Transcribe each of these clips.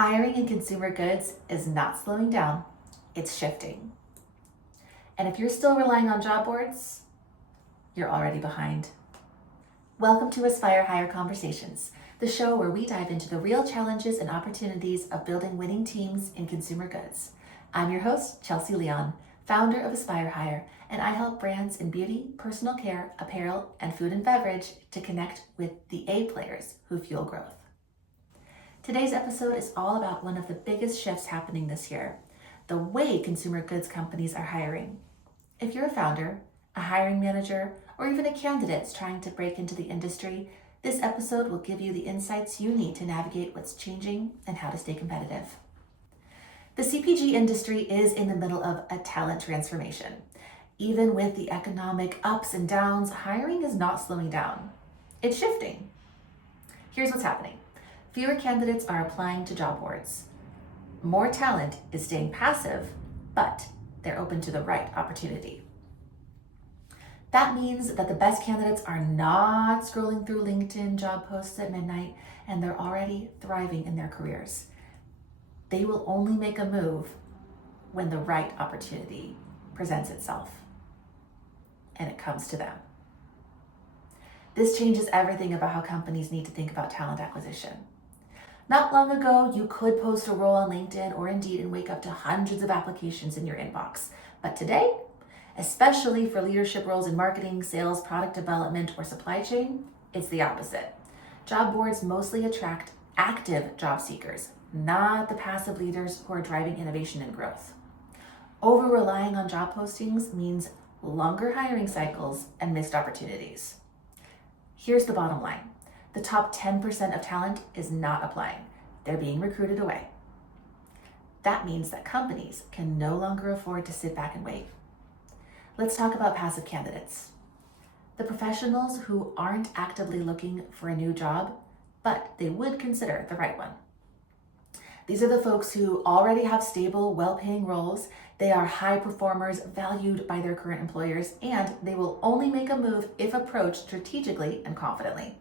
Hiring in consumer goods is not slowing down, it's shifting. And if you're still relying on job boards, you're already behind. Welcome to Aspire Hire Conversations, the show where we dive into the real challenges and opportunities of building winning teams in consumer goods. I'm your host, Chelsea Leon, founder of Aspire Hire, and I help brands in beauty, personal care, apparel, and food and beverage to connect with the A players who fuel growth. Today's episode is all about one of the biggest shifts happening this year, the way consumer goods companies are hiring. If you're a founder, a hiring manager, or even a candidate trying to break into the industry, this episode will give you the insights you need to navigate what's changing and how to stay competitive. The CPG industry is in the middle of a talent transformation. Even with the economic ups and downs, hiring is not slowing down. It's shifting. Here's what's happening. Fewer candidates are applying to job boards. More talent is staying passive, but they're open to the right opportunity. That means that the best candidates are not scrolling through LinkedIn job posts at midnight, and they're already thriving in their careers. They will only make a move when the right opportunity presents itself, and it comes to them. This changes everything about how companies need to think about talent acquisition. Not long ago, you could post a role on LinkedIn or Indeed and wake up to hundreds of applications in your inbox. But today, especially for leadership roles in marketing, sales, product development, or supply chain, it's the opposite. Job boards mostly attract active job seekers, not the passive leaders who are driving innovation and growth. Over-relying on job postings means longer hiring cycles and missed opportunities. Here's the bottom line. The top 10% of talent is not applying. They're being recruited away. That means that companies can no longer afford to sit back and wait. Let's talk about passive candidates. The professionals who aren't actively looking for a new job, but they would consider the right one. These are the folks who already have stable, well-paying roles. They are high performers valued by their current employers, and they will only make a move if approached strategically and confidently.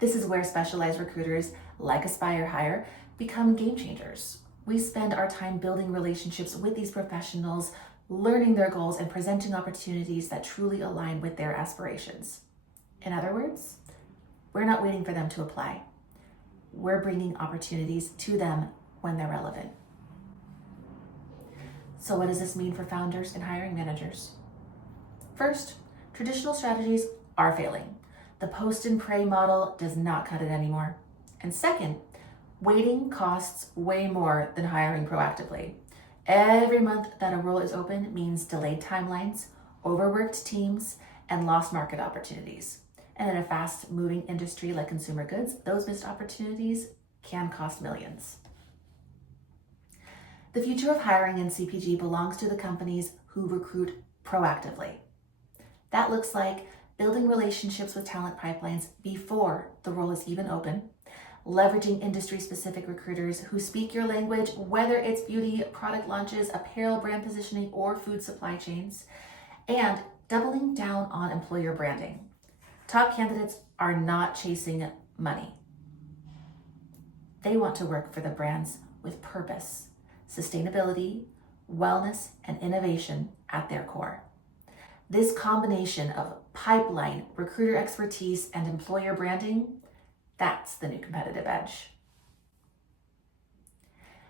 This is where specialized recruiters like Aspire Hire become game changers. We spend our time building relationships with these professionals, learning their goals, and presenting opportunities that truly align with their aspirations. In other words, we're not waiting for them to apply. We're bringing opportunities to them when they're relevant. So what does this mean for founders and hiring managers? First, traditional strategies are failing. The post and pray model does not cut it anymore. And second, waiting costs way more than hiring proactively. Every month that a role is open means delayed timelines, overworked teams, and lost market opportunities. And in a fast-moving industry like consumer goods, those missed opportunities can cost millions. The future of hiring in CPG belongs to the companies who recruit proactively. That looks like building relationships with talent pipelines before the role is even open, leveraging industry-specific recruiters who speak your language, whether it's beauty, product launches, apparel, brand positioning, or food supply chains, and doubling down on employer branding. Top candidates are not chasing money. They want to work for the brands with purpose, sustainability, wellness, and innovation at their core. This combination of pipeline, recruiter expertise, and employer branding, that's the new competitive edge.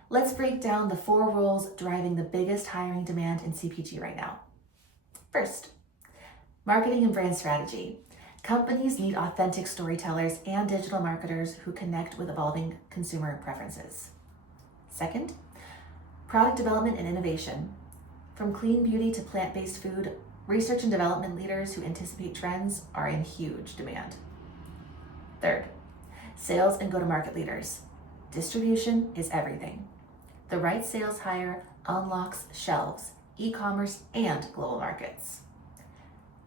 Let's break down the 4 roles driving the biggest hiring demand in CPG right now. First, marketing and brand strategy. Companies need authentic storytellers and digital marketers who connect with evolving consumer preferences. Second, product development and innovation. From clean beauty to plant-based food, research and development leaders who anticipate trends are in huge demand. Third, sales and go-to-market leaders. Distribution is everything. The right sales hire unlocks shelves, e-commerce, and global markets.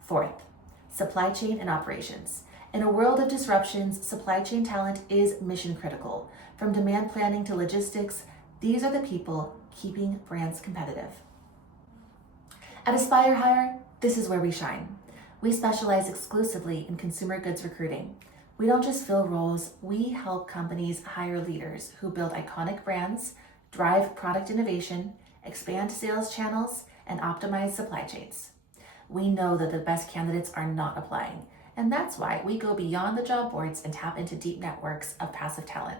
Fourth, supply chain and operations. In a world of disruptions, supply chain talent is mission critical. From demand planning to logistics, these are the people keeping brands competitive. At Aspire Hire, this is where we shine. We specialize exclusively in consumer goods recruiting. We don't just fill roles, we help companies hire leaders who build iconic brands, drive product innovation, expand sales channels, and optimize supply chains. We know that the best candidates are not applying, and that's why we go beyond the job boards and tap into deep networks of passive talent.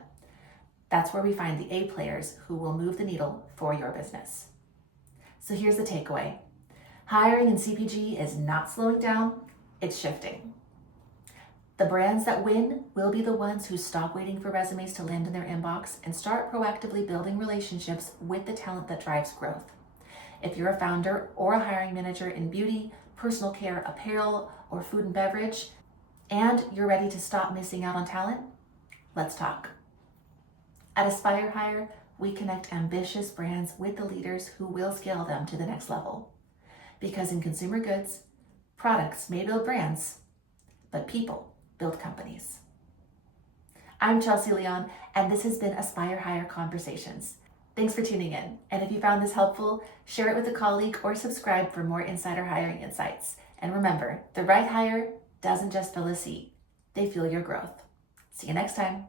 That's where we find the A players who will move the needle for your business. So here's the takeaway. Hiring in CPG is not slowing down, it's shifting. The brands that win will be the ones who stop waiting for resumes to land in their inbox and start proactively building relationships with the talent that drives growth. If you're a founder or a hiring manager in beauty, personal care, apparel, or food and beverage, and you're ready to stop missing out on talent, let's talk. At Aspire Hire, we connect ambitious brands with the leaders who will scale them to the next level. Because in consumer goods, products may build brands, but people build companies. I'm Chelsea Leon, and this has been Aspire Hire Conversations. Thanks for tuning in. And if you found this helpful, share it with a colleague or subscribe for more insider hiring insights. And remember, the right hire doesn't just fill a seat, they fuel your growth. See you next time.